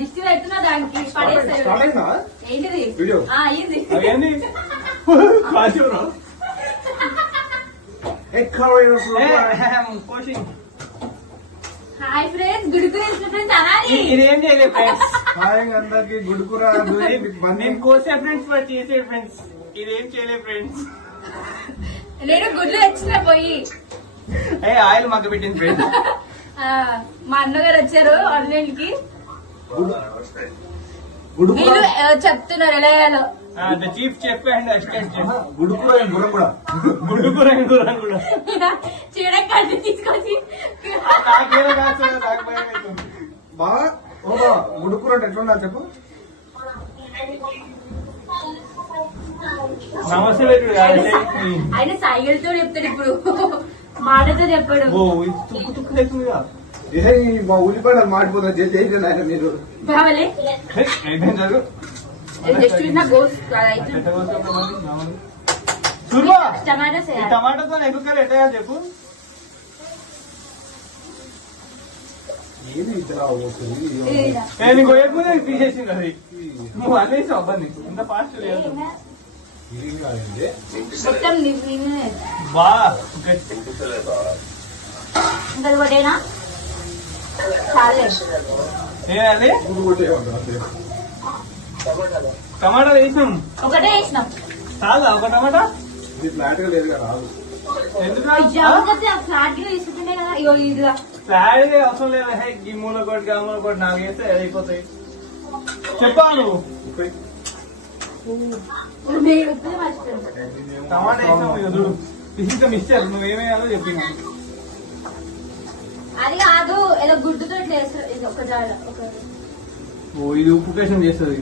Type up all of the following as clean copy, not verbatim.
దిష్టి పెడుతున్నా దానికి ఏంటిది అయ్యింది. హాయ్ ఫ్రెండ్స్, గుడికూర ఫ్రెండ్స్ అనాలి. ఇదేం చేయలేదు ఫ్రెండ్స్. అందరికి గుడికూర నేను కోసే ఫ్రెండ్స్ చేసే ఫ్రెండ్స్. ఇదేం చేయలేదు ఫ్రెండ్స్. నేను గుడ్లు తెచ్చిన పోయి ఆయిల్ మగ్గ పెట్టింది ఫ్రెండ్స్. మా అన్నగారు వచ్చారు ఆన్లైన్ కి. వీళ్ళు చెప్తున్నారు ఎలా వేయాలో. Chief chef and assistant chef. గుడికూర కూడా చీడకడ్డి తీసుకొచ్చి బాగా గుడికూర అంటే ఎట్లా ఉండాలి చెప్పు. నమస్తే ఆయన సైకిల్తో చెప్తాడు, ఇప్పుడు మాటతో చెప్పాడు. మా ఉల్లిపాయలు మాడిపోతున్నా చేసి ఆయన మీరు కావాలి టమాటోతో ఎక్కువ ఎట్లా చెప్పు. నేను గోయకుండా తీసేసింది అది. నువ్వు అనేసి అవ్వని ఇంత ఫాస్ట్ లేదు. బా ఇంకొకటేనా చాలే. ఏది టమాటా వేసినాం, ఒకటే వేసినాం. చాలా ఒక టమాటా ఫ్లాట్ గా లేదు కదా రాదు. ఎందుకు ఫ్లాట్ గా తీసుకుంటే కదా. ఇగో ఇదిగా ఫ్లాట్ అవసరం లేదా. ఈ మూల కోటి ఆ మూల కోటి 4 వేస్తే అయిపోతాయి. చెప్పా నువ్వు టమాటా వేసినావు ఎదురు ఇంకా మిస్టర్ నువ్వేమేయాలో చెప్పినా. అది కాదు, ఏదో గుడ్డుతో ఇది ఒక జాడ. ఇది ఉప్పు పేషం చేస్తుంది.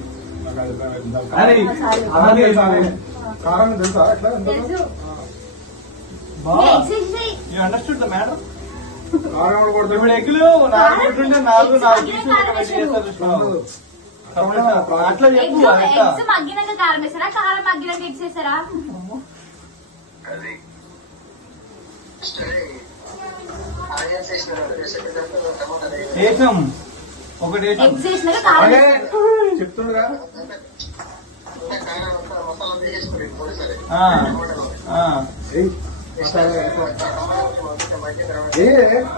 కారం తెలుసా ఎట్లా అండర్స్టూడ్ ద మేడం. కారం కూడా కొడతాం. ఇప్పుడు ఎగ్గులు 4 పెట్టుంటే 4 పీసులు చేస్తారు. అట్లా చెప్పు. ఎగ్స్ మగ్గినాక కారం వేస్తారా, కారం మగ్గినాక ఎగ్స్ వేస్తారా? వేసాం ఒకటి ఎగ్స్ వేసినాక కారం చెప్తుండగా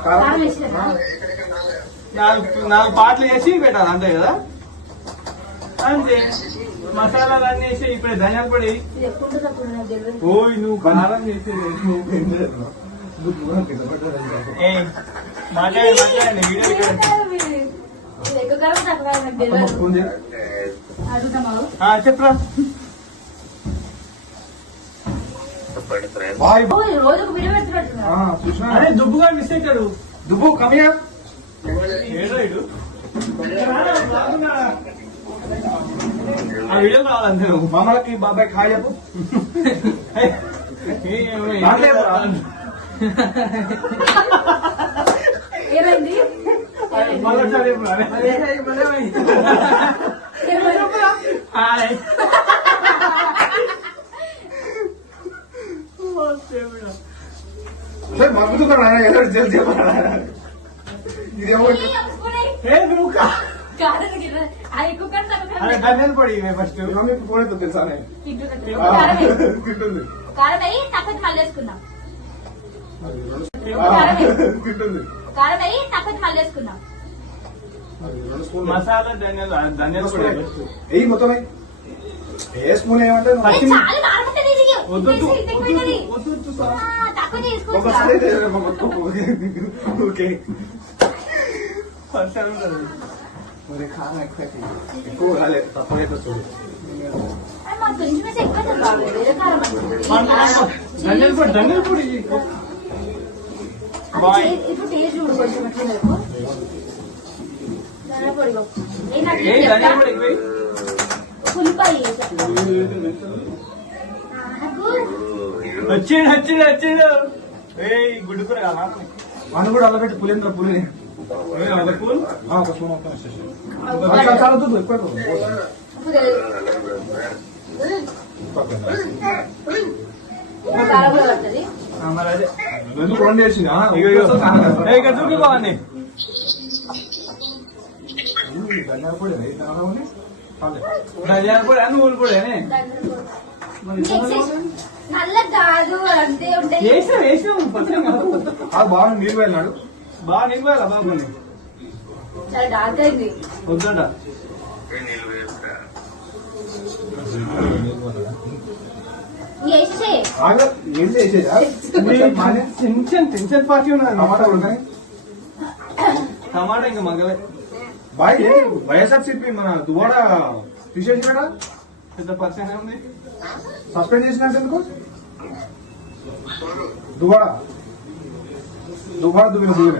కారం వేసినారా? 4 పాటలు వేసి పెట్టాలి అంతే కదా. అంతే మసాలాలు అన్ని వేసి ఇప్పుడు ధనియాల పొడి. ఓయ్ నువ్వు కారం చేసేది మాట్లాడండి వీడియో చెప్పరా. అదే దుబ్బుగా మిస్ అవుతాడు. దుబ్బు కమియా ఏడో ఇడు ఆ వీడియో కావాలంతే. నువ్వు మామలకి బాబాయ్ ఖాళీ చెప్పు. ఏమైంది? మగ్గుతున్నా ఇదేమో ధనియాల పొడి ఫస్ట్ ఫోన్ తెలుసా తింటుంది. కారం వేయి తప్పది మళ్ళీ వేసుకుందాం. కారం వేయి తప్పది మళ్ళీ వేసుకుందాం. మసాలా ధనియాల పొడి వెయ్యి మొత్తం ఏ స్పూన్ ఏమంటే ఒకసారి ఓకే కారం ఎక్కువ కాలేదు తప్పగా చూడు. ధనియాల పొడి ఇప్పుడు టేస్ట్ చూడు కొంచెం ధనియాల పొడి ఉల్లిపాయ వచ్చిండు గుడ్డుకూర కదా. మనం కూడా అలా పెట్టి పులింద్ర పులిని పూల్ ఒక స్పూన్ చాలా దూరం ఎక్కువ మరి అదే ఎందుకు రెండు వేసింది చూపి బాగుంది. ధనియాల పొడి ఉంది ధనియాల పొడి అని ఊరు పొడి అని నల్ల కాదు అంతే ఉంటాయి. వేసినాం అది బాగా నీళ్ళు వెళ్ళాడు. బాగా నింపాలా బాబుని చాలా డార్క్ అయింది. వద్దంట వేసే ఏం చేసేదా టెన్షన్ పార్టీ ఉన్నది. టమాటాలు ఉన్నాయి. టమాటా ఇంకా మగలే బాయ్ వైఎస్ఆర్సీపీ మన దువాడ తీసేసినాడా? పెద్ద పర్సెంట్ ఉంది. సస్పెండ్ చేసినట్టు ఎందుకు? దువాడ దువ్విన భూమి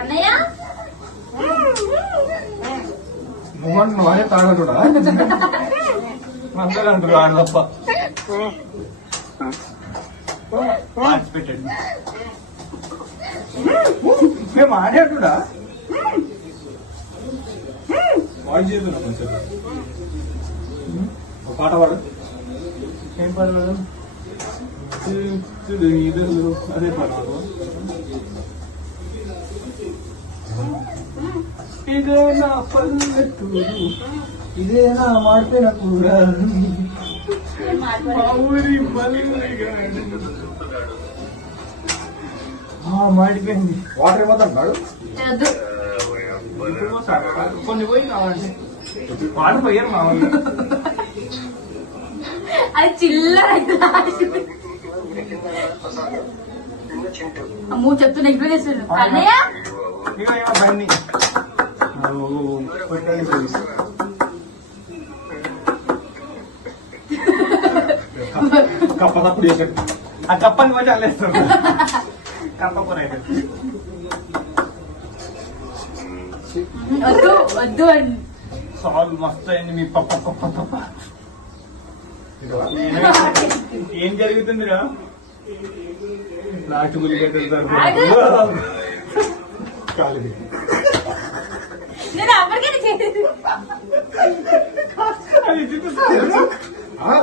అన్నయ్య మొహన్ వాడే తాగట్టుడా? అందరూ అంటారు ఆడ తప్ప పెట్టండి. మేము ఆడేటుడా వాడు చేతున్నా కొంచెం ఒక పాట పాడు. ఏం పర్వాలేదు ఇద్దరు అదే పర్వాలేదు. ఇదే నా పల్లెటూరు ఇదే నా మాడిపోయిన కూర ఊరి మాడిపోయింది. వాటర్ ఏమవుతాడు? కొన్ని పోయి కావాలంటే వాటర్ పోయారు మా వాళ్ళు. అది చిల్లర అమ్మూ చెప్తున్నా ఎక్కువ చేస్తున్నాడు. అన్నయ్య ఏమో బండి కప్ప తప్పుడు చేశాడు. ఆ కప్పని పోయి అల్లేస్తాడు. కప్ప కూర వద్దు వద్దు అండి. సాల్వ్ మస్తు అయింది మీ పప్ప పప్ప పప్ప. ఏం జరుగుతుందిరా? లాస్ట్ కాలేదు. నేను అప్పటికే చేసేది.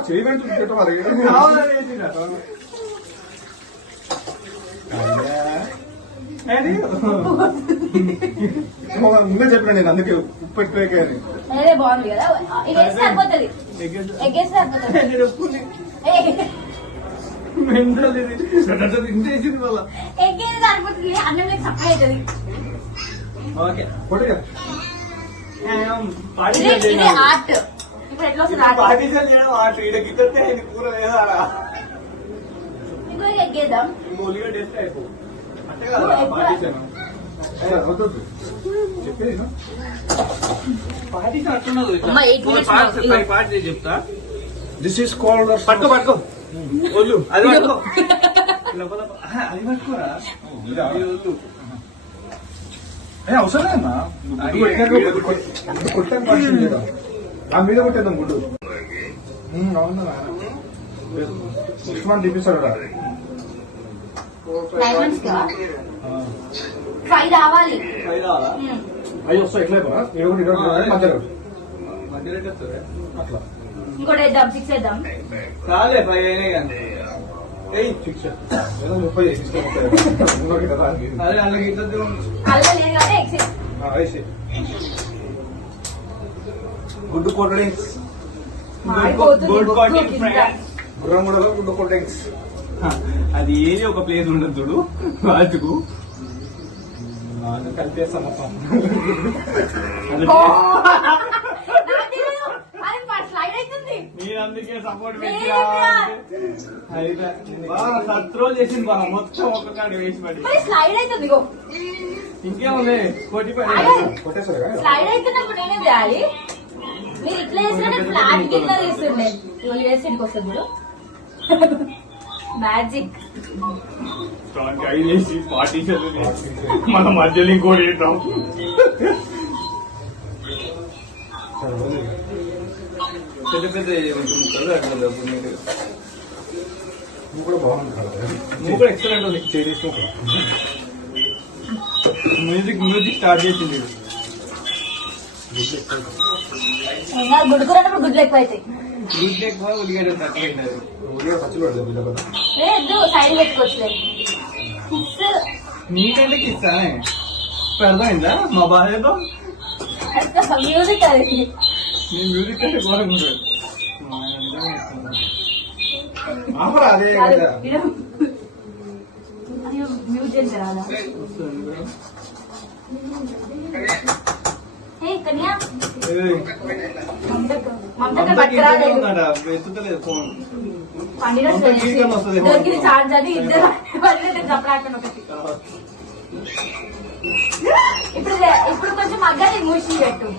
చేయి పెడుతుంది మరి. ముందే చెప్పిన నేను, అందుకే ఉప్పు ఎక్కువ అని. అదే బాగుంది కదా, ఇది వేస్తే సరిపోతుంది. ఎగ్గేస్తే సరిపోతుంది. ఇంటేసింది వాళ్ళ. ఎగ్గేస్తే సరిపోతుంది. అన్నం సప్లై అవుతుంది. ఓకే కొట్టిగా ఇది ఆర్ట్. ఇప్పుడు ఎట్లా వస్తుంది ఆర్ట్? పార్టీషన్ చేయడం ఆట. ఈడ గిట్టే కూర లేదా ఇంకో ఎగ్గేద్దాం. ఉల్లిగడ్డ వేస్తే అయిపో. అంతే కదా పార్టీషన్. చెప్పేది పార్టీషన్ అట్టున్నది. అమ్మా, 8 minutes పార్టీ చెప్తా. దిస్ ఈస్ కాల్డ్ పట్టుకో పట్టుకో ఒళ్ళు అది పట్టుకో. అది పట్టుకోరా ఒళ్ళు. అవసరం లేదన్నా. కొట్టాను పడుతుంది కదా, ఆ మీద కొట్టేద్దాం గుడ్డు. అవునా ఉస్మాన్ తీపిస్తాడు. 9 months కా 5 రావాలి. అవి వస్తాయి ఎట్లా మధ్యలో మధ్యలో అట్లా ఇంకోటి వేద్దాం. 6 వేద్దాం. చాలే 5 అయినాయి కానీ శిక్ష ఏదో 30 చేసి కదా. అదే అలాగే ఇట్లా అల్లం లేదు కాబట్టి ఎక్స్. వేసి గుడ్డు cold drinks, good coating friends. గుర్రంగూడలో గుడ్డు కోల్డ్ డ్రింక్స్. అది ఏది ఒక ప్లేస్ ఉండదు చూడు వాటికు కలిపేస్తాం మొత్తం. మీరు అందుకే సపోర్ట్ పెట్టి సత్రోలు చేసింది బాగా మొత్తం ఒక్క కాడి వేసి పడి స్లైడ్ అవుతుంది. ఇంకేముంది కొట్టేస్తారు కదా. స్లైడ్ అవుతున్నప్పుడు నేనేం చేయాలి? మీరు ఇట్లా వేసినట్టు ఫ్లాట్ కింద వేస్తుండే. ఇవాళ వేసి ఇంటికి వస్తుంది చూడు. మ్యాజిక్. ఐదు వేసి పార్టీషన్ మన మధ్యలో ఇంకోటి వేద్దాం. పెద్ద పెద్ద ముక్కలు అట్లా నువ్వు కూడా బాగుంది కదా. నువ్వు కూడా ఎక్సలెంట్ ఉంది. మ్యూజిక్ స్టార్ట్ చేసింది. గుడ్డు కూర అన్నప్పుడు గుడ్లు ఎక్కువ అవుతాయి. గుడ్లు ఎక్కువ ఉల్లిగడ్డ తక్కువ. ఉదయం పచ్చులు పడతాయి బిడ్డ కదా. లేదు సైడ్ పెట్టుకోవచ్చు. నీకంటే ఇస్తానే అర్థమైందా మా బాధతో మ్యూజిక్ అది నేను మ్యూజిక్ అంటే ఘోరంగా ఉంటుంది. ఆఫర్ అదే కదా. మ్యూజిక్ రాదా ఏ కన్యా మమతకి పట్టుకురాలేదు ఎత్తుతలేదు ఫోన్. దొరికింది చార్జ్ అని ఇద్దరు చప్పడాకని ఒకటి ఇప్పుడు కొంచెం అగ్గాని మూసి పెట్టు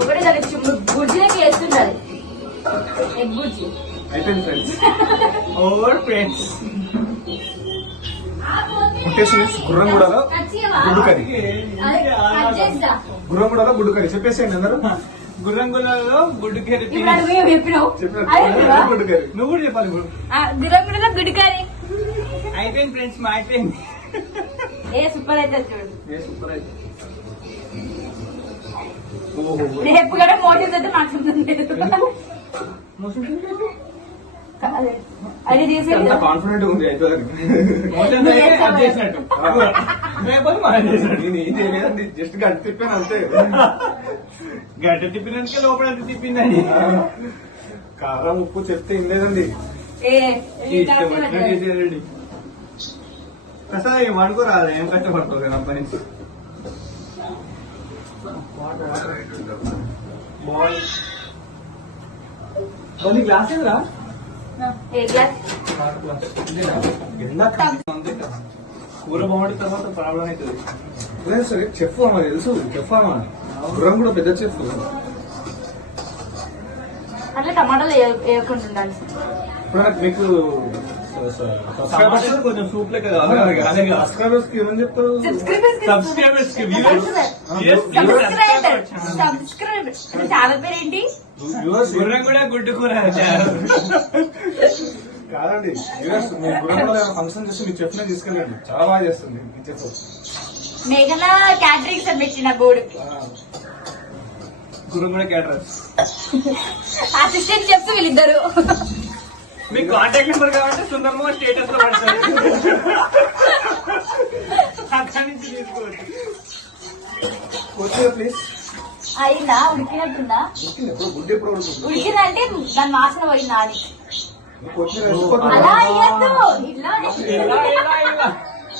ఒకటే దానికి గుడ్జిలోకి వేస్తున్నది ఎగ్ గుడ్జి అయిపోయింది ఫ్రెండ్స్. ఓవర్ ఫ్రెండ్స్ లొకేషన్ గుర్రంగూడలో గుడ్డు కర్రీ. గుర్రంగూడలో గుడ్డు కర్రీ చెప్పేసేయండి అందరూ. గుర్రంగులలో గుడ్డు కర్రీ చెప్పినావు చెప్పినట్టు గుడ్డు కర్రీ. నువ్వు కూడా చెప్పాలి ఇప్పుడు. గురగుడలో గుడి కర్రీ అయిపోయింది ఫ్రెండ్స్ మా అయిపోయింది. ఏ సూపర్ అయితే చూడు సూపర్ అయితే. రేపు కూడా మోటివ్స్ అయితే మాట్లాడుతుంది అది చేసి అంత కాన్ఫిడెంట్ ఉంది అయితే చేసినట్టు రేపు మనం చేసినట్టు. నేను ఏం చేయలేదండి, జస్ట్ గడ్డి తిప్పాను అంతే. గడ్డ తిప్పినందుకే లోపల ఎంత తిప్పిందని. కారం ఉప్పు చెప్తే ఏం లేదండి. చేసేదండి. అసలు ఏం అనుకోరాదు, ఏం కష్టపడతావు కదా అప్పటి నుంచి. గ్లాస్ ఏదా కూర బాగుంటే తర్వాత ప్రాబ్లం అవుతుంది. లేదు సరే చెఫ్ అమ్మా, తెలుసు చెఫ్ అమ్మా. గుర్రం కూడా పెద్ద చెఫ్. అట్లా టమాటాలు వేయకుండా ఉండాలి. ఇప్పుడు మీకు కొంచెం సూప్ లెక్క సబ్స్క్రైబర్స్ కి ఏమని చెప్తావు? సబ్స్క్రైబర్స్ కి చాలా పేరేంటి గుర్రం కూడా గుడ్డు కూర. కాదండి వ్యూవర్స్, మీ గుర్రంలో ఫంక్షన్ చేసి మీ చెఫ్ నే తీసుకెళ్ళండి, చాలా బాగా చేస్తుంది మీ చెఫ్. మేఘన క్యాటరింగ్స్ అని పెట్టిన బోర్డు గుర్రం కూడా క్యాటరర్స్. అసిస్టెంట్ చెప్తూ వీళ్ళిద్దరు. మీ కాంటాక్ట్ నెంబర్ కావాలంటే సుందరమ్మ స్టేటస్ లో పడతారు, అక్కడి నుంచి తీసుకోవచ్చు. వచ్చే ప్లీజ్. అయిందా ఉడికినట్టుందా? ఎప్పుడు గుడ్డు ఎప్పుడు ఉడుతుంది? ఉడికిందంటే దాని వాసన పోయిందా అని. కొత్తిమీర అలా వేసుకోవద్దు. అయ్యద్దు ఇలా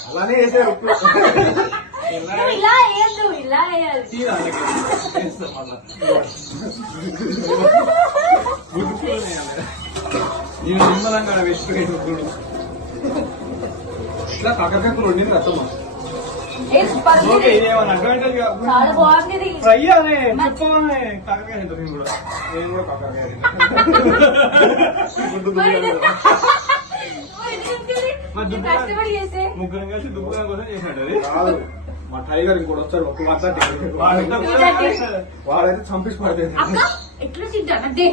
అలానే వేసారు ఉప్పు. ఇలా వేయద్దు ఇలా వేయాలి. నేను నిమ్మలంగా వేసుకునేది గుడ్డు. ఇట్లా కాకరకాయ కూర వండింది అత్తమ్మ. ఏ సూపర్ ఉంది. ఓకే, ఇదేమన్నా అడ్వాంటేజ్ చాలా బాగుంది ఇది. ఫ్రై అనే చెప్పనే కాకరకాయ తింటాను నేను కూడా. నేను కూడా కాకరకాయ తిన్నా. గుడ్డు మరి గుడ్డు. ఇది కష్టపడి చేస్తే ముగ్గురం కలిసి దుబ్బుగా కోసం చేసినట్టు అది. కాదు, మా టైగర్ ఇంకోటి వచ్చాడు ఒక్క మాట్లాడి వాడైతే చంపేసి పడుతుంది. అక్క ఎట్లా తింటాను అదే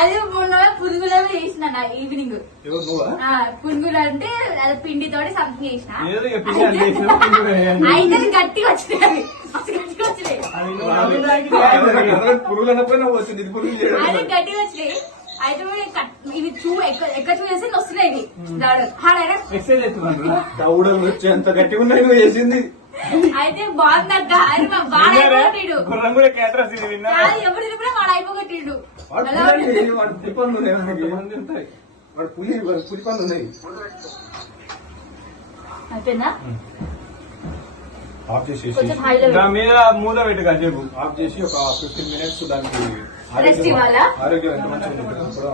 అది మొన్న పునుగుల చేసిన ఈవినింగ్. ఎవరు నువ్వా? పునుగులు అంటే అది పిండితోటి సంథింగ్ చేసిన ఏదో ఇక పిల్లలు చేసిన పిండి వేయాలి. అయితే అది గట్టిగా వచ్చినాయి మస్తు గట్టిగా వచ్చినాయి. అది నువ్వు నవ్వులాగి పురుగులు అన్నప్పుడు వచ్చింది, ఇది పురుగులు అయితే చేయడం. గట్టిగా వచ్చినాయి. అయితే కూడా ఇవి ఎక్కడ చూసేసి వస్తున్నాయి ఇవి హాడైనా. ఎక్సైజ్ అవుతున్నాను. దౌడలు వచ్చి ఎంత గట్టిగా ఉన్నాయి నువ్వు చేసింది. అయితే బాగుందక్క అని బాగా అయిపోగొట్టిండు. గుర్రం కూడా క్యాటరస్ ఇది విన్నా. ఎప్పుడు తిరిగినా వాడు అయిపోగొట్టిండు. వాడు పులి, వాడు పులి పనులు ఉన్నాయి మనకి. వాడు పులి పనులు ఉన్నాయి. అయిపోయిందా? ఆఫ్ చేసేసి కొంచెం హైలో దాని మీద మూత పెట్టు కాసేపు. ఆఫ్ చేసి ఒక 15 minutes దానికి రెస్ట్ ఇవ్వాలా? ఆరోగ్యం ఎంత మంచిగా ఉంటుంది కూడా.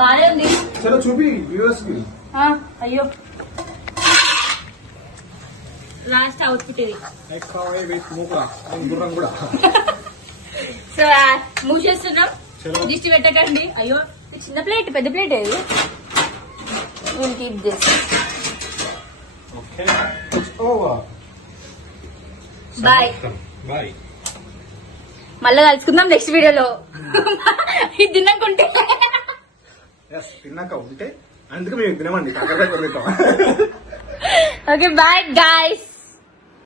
బానే ఉంది. చలో చూపి వ్యూవర్స్ కి. అయ్యో లాస్ట్ అవుట్ఫిట్ ఇది. నెక్స్ట్ విత్ మూక గుర్రం కూడా. సో మూసేస్తున్నాం, దిష్టి పెట్టకండి. అయ్యో ఇది చిన్న ప్లేట్, పెద్ద ప్లేట్ ఇది. Will keep this. Okay, it's over. Bye bye. మళ్ళీ కలుసుకుందాం నెక్స్ట్ వీడియోలో. ఇది తినకుంటే తిన్నాక ఉంటే అందుకే మేము తినమండి కాకరకాయ కొద్దిగా. Okay bye guys.